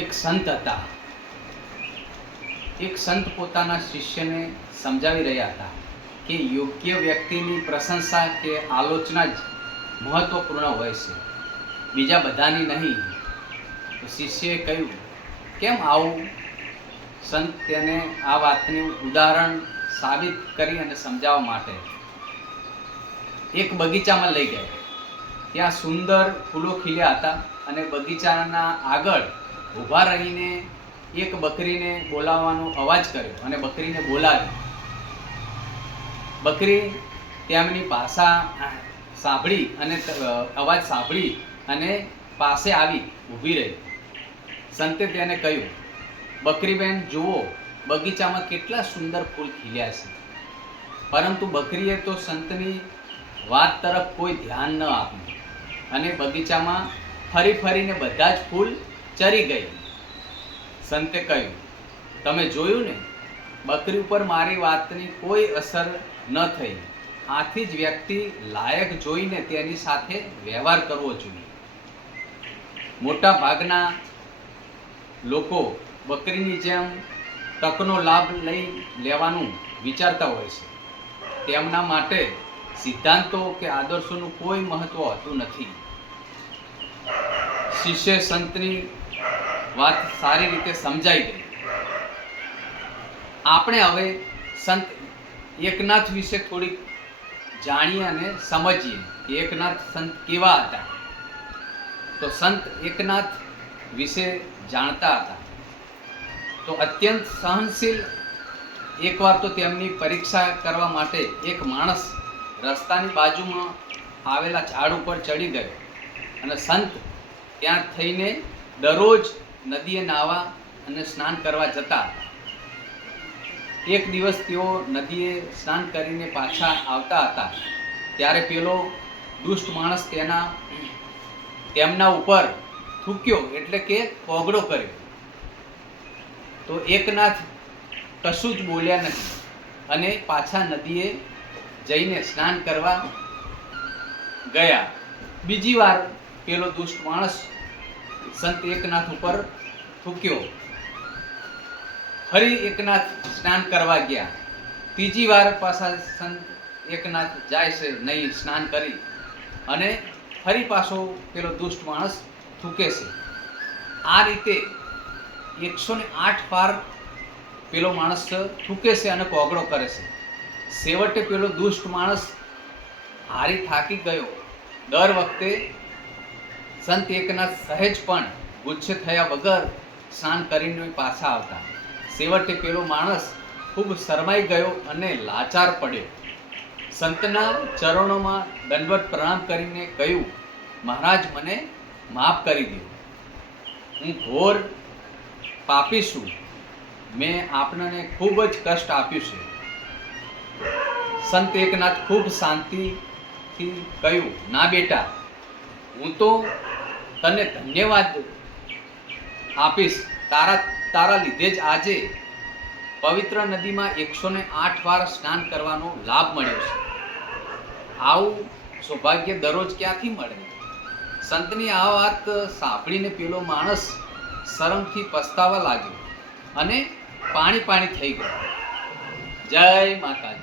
એક સંત હતા. એક સંત પોતાના શિષ્યને સમજાવી રહ્યા હતા કે યોગ્ય વ્યક્તિની પ્રશંસા કે આલોચના જ મહત્વપૂર્ણ હોય છે, બીજા બધાની નહીં. તો શિષ્યએ કહ્યું, કેમ આવું? સંત તેને આ વાતનું ઉદાહરણ સાબિત કરી અને સમજાવવા માટે એક બગીચામાં લઈ ગયા. ત્યાં સુંદર ફૂલો ખીલ્યા હતા અને બગીચાના આગળ ઊભા રહીને એક બકરીને બોલાવવાનો અવાજ કર્યો અને બકરીને બોલાવી. બકરી તેમની ભાષા સાંભળી અને અવાજ સાંભળી અને પાસે આવી ઊભી રહી. સંતે તેને કહ્યું, બકરીબેન જુઓ, બગીચામાં કેટલા સુંદર ફૂલ ખીલ્યા છે. પરંતુ બકરીએ તો સંતની વાત તરફ કોઈ ધ્યાન ન આપ્યું અને બગીચામાં ફરી ફરીને બધા જ ફૂલ ચરી ગઈ. સંતે કહ્યું, તમે જોયું ને, બકરી ઉપર મારી વાતની કોઈ અસર ન થઈ. આથી જ વ્યક્તિ લાયક જોઈને તેની સાથે વ્યવહાર કરવો જોઈએ. મોટા ભાગના લોકો બકરીની જેમ તકનો લાભ લઈ લેવાનું વિચારતા હોય છે. તેમના માટે સિદ્ધાંતો કે આદર્શોનું કોઈ મહત્વ હોતું નથી. શિષ્ય સંતની વાત સારી રીતે સમજાઈ ગઈ. આપણે હવે સંત એકનાથ વિશે થોડીક જાણીએ અને સમજીએ કે એકનાથ સંત કેવા હતા. તો સંત એકનાથ વિશે જાણતા હતા તો અત્યંત સહનશીલ. એકવાર તો તેમની પરીક્ષા કરવા માટે એક માણસ રસ્તાની બાજુમાં આવેલા ઝાડ ઉપર ચડી ગયો અને સંત ત્યાં થઈને દરરોજ નદીએ નાહવા અને સ્નાન કરવા જતા હતા. એક દિવસ તેઓ નદીએ સ્નાન કરીને પાછા આવતા હતા ત્યારે પેલો દુષ્ટ માણસ તેમના ઉપર થૂક્યો, એટલે કે કોગળો કર્યો. તો એકનાથ કશું જ બોલ્યા નથી અને પાછા નદીએ જઈને સ્નાન કરવા ગયા. બીજી વાર પેલો દુષ્ટ માણસ સંત એકનાથ ઉપર થૂક્યો. ફરી એકનાથ સ્નાન કરવા ગયા. ત્રીજી વાર પાછા સંત એકનાથ જાય છે નહીં સ્નાન કરી અને ફરી પાછો પેલો દુષ્ટ માણસ થૂકે છે. આ રીતે 108 વાર પેલો માણસ થૂકે છે અને કોગળો કરે છે. છેવટે પેલો દુષ્ટ માણસ હારી થાકી ગયો. દર વખતે સંત એકનાથ સહેજ પણ ગુસ્સે થયા વગર સ્નાન કરીને પાછા આવતા. છેવટે પેલો માણસ ખૂબ શરમાઈ ગયો અને લાચાર પડ્યો. સંતના ચરણોમાં દંડવત પ્રણામ કરીને કહ્યું, મહારાજ, મને માફ કરી દો. હું ઘોર પાપી છું. મેં આપને ખૂબ જ કષ્ટ આપ્યું છે. સંત એકનાથ ખૂબ શાંતિથી કહ્યું, ના બેટા, હું તો તને ધન્યવાદ આપીશ. તારા લીધે જ આજે પવિત્ર નદીમાં 108 વાર સ્નાન કરવાનો લાભ મળ્યો છે. આવું સૌભાગ્ય દરરોજ ક્યાંથી મળે? સંતની આ વાત સાંભળીને પેલો માણસ શરમથી પસ્તાવા લાગ્યો અને પાણી થઈ ગયો. જય માતા.